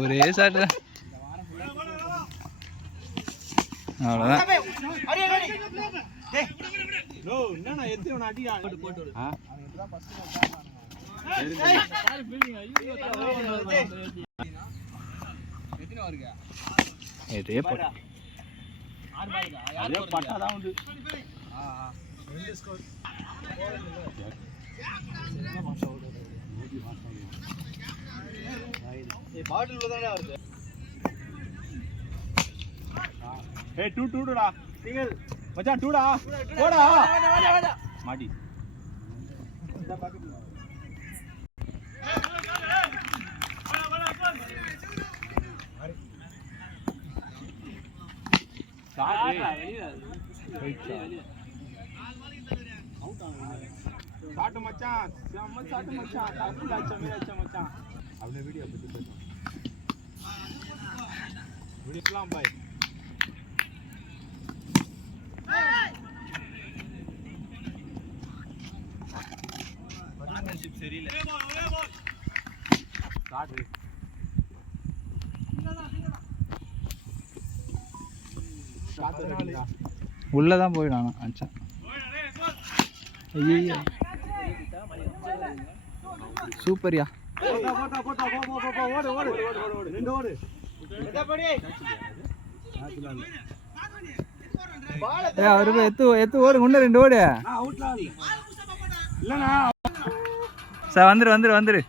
ஒரே சாட் அவ்வளோதான். மாடி சாட்டு மச்சான் செம்ம சாட்டு மச்சான் தப்பு அச்ச மச்சான் அப்படியே வீடியோ பத்தி பேசலாம் வீடியோலாம் பாய் பார்ட்னர்ஷிப் சரியில்லை சாட்டு உள்ளதான் போயிடானா அச்சா ஐயா சூப்பர்யா அவரு எத்து ஓடு ஒன்று 2 ஓடு சார் வந்துரு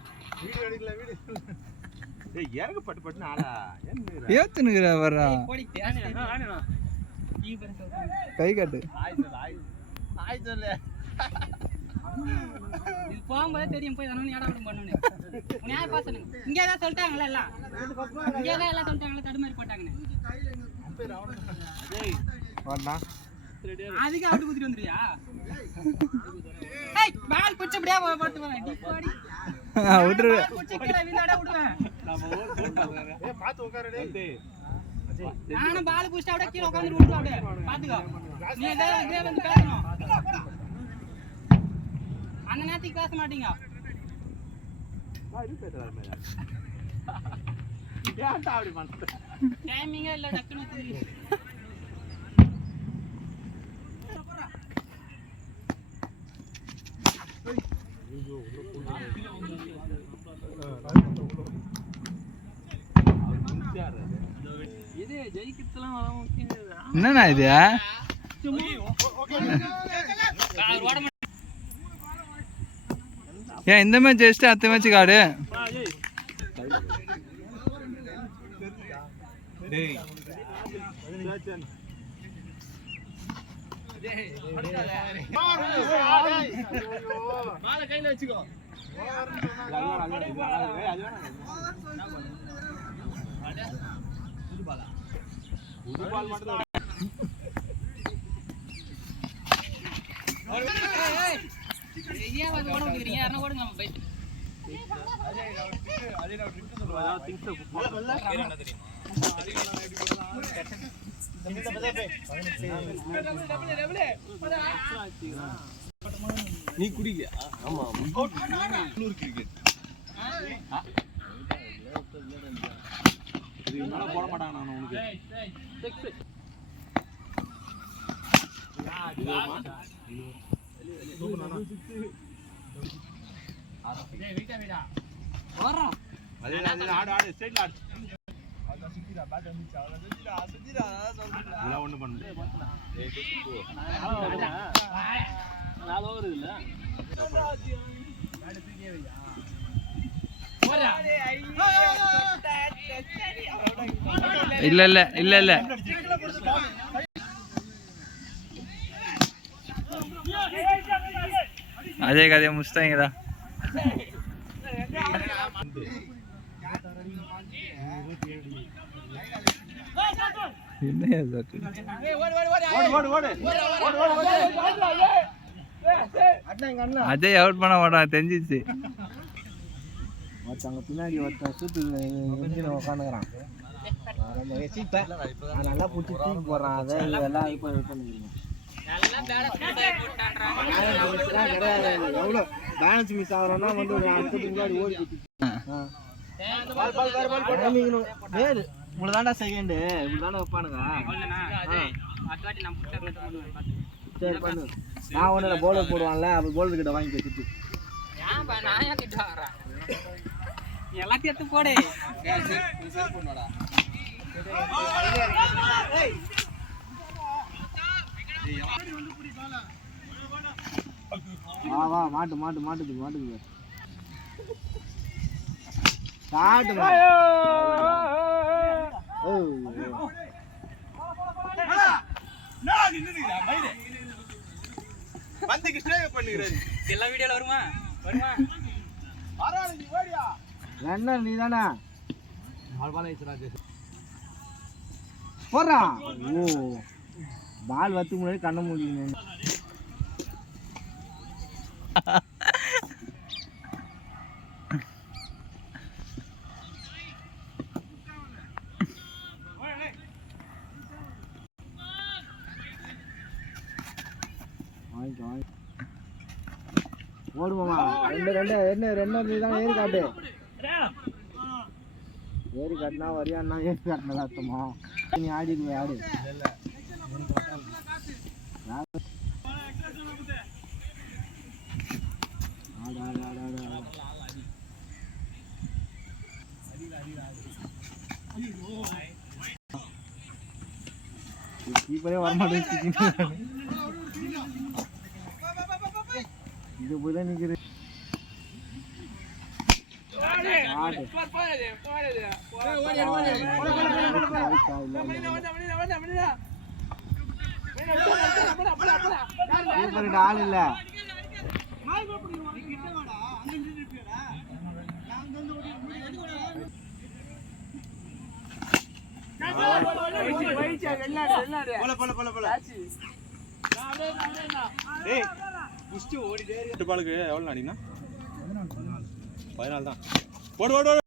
ஏத்துனுக்குற வர்றா கை காட்டு போகும்போது தெரியும் போய் பண்ணணும் இங்கே தான் சொல்லிட்டாங்களே எல்லாம் இங்கே தான் எல்லாம் சொல்லிட்டாங்களே தடுமாறி போட்டாங்கன்னு அதுக்கு அப்படி குதிட்டு வந்துருவியா பால் குச்சி அப்படியே போட்டு நானும் பால் குடிச்சிட்டு அப்படியே கீழே உட்காந்து விட்டு அப்படியே பாத்துக்கோ நீ வந்து பேசணும் அந்த நேரத்துக்கு பேச மாட்டீங்க டைமிங்கே இல்லை டக்குன்னு என்னண்ணா இது ஏன் இந்த மேட்ச் ஜெயிச்சிட்டு அடுத்த மேட்ச் காடு கையில வச்சுக்கோ நீ குடிக்க ஆமா கிரிக்கெட் போட மாட்டாங்க நான் உனக்கு ஒண்ணு பண்ணு இல்ல அதே கதையை முடிச்சிட்டாங்கடா என்னையா சாக்கு அஜய் அவுட் பண்ண மாட்டான் தெரிஞ்சிச்சு ஒருத்தவங்க பின்னாடி ஒருத்தன் சூத்து உட்காந்துக்கிறான் நல்லா பிடிச்சி தூக்கி போடுறான் அதை இதெல்லாம் இப்போ இது பண்ணிக்கிறீங்க எவ்வளோ பேலன்ஸ் மிஸ் ஆகிறோம்னா வந்து ஒரு அடுத்ததுக்கு முன்னாடி ஓடி உங்களுக்கு தாண்டா செகண்டு இப்படி தானே வைப்பானுங்க சரி பண்ணு நான் ஒன்று போலர் போடுவான்ல அப்படி போலர் கிட்ட வாங்கி வச்சுட்டு எல்லாத்தையும் எடுத்து போடு வா மாட்டுது காட்டுங்க எல்லா வீடியோல வருமா என்ன நீ தானே போடுறா ஓ பால் வத்து முன்னாடி கண்ண முடியும் ஓடுவோமா ரெண்டு நீ தான் ஏறி காட்டு ஏறி காட்டினா வரியான்னா ஏறி காட்டினதா அர்த்தமா நீ ஆடிடுவே ஆடு கீப்பரே வரமாட்டேன் இது போய் தான் நிற்கிறேன் ஆள் இல்ல பாலுக்கு எவ்வளோ அடினா 14 தான் போடு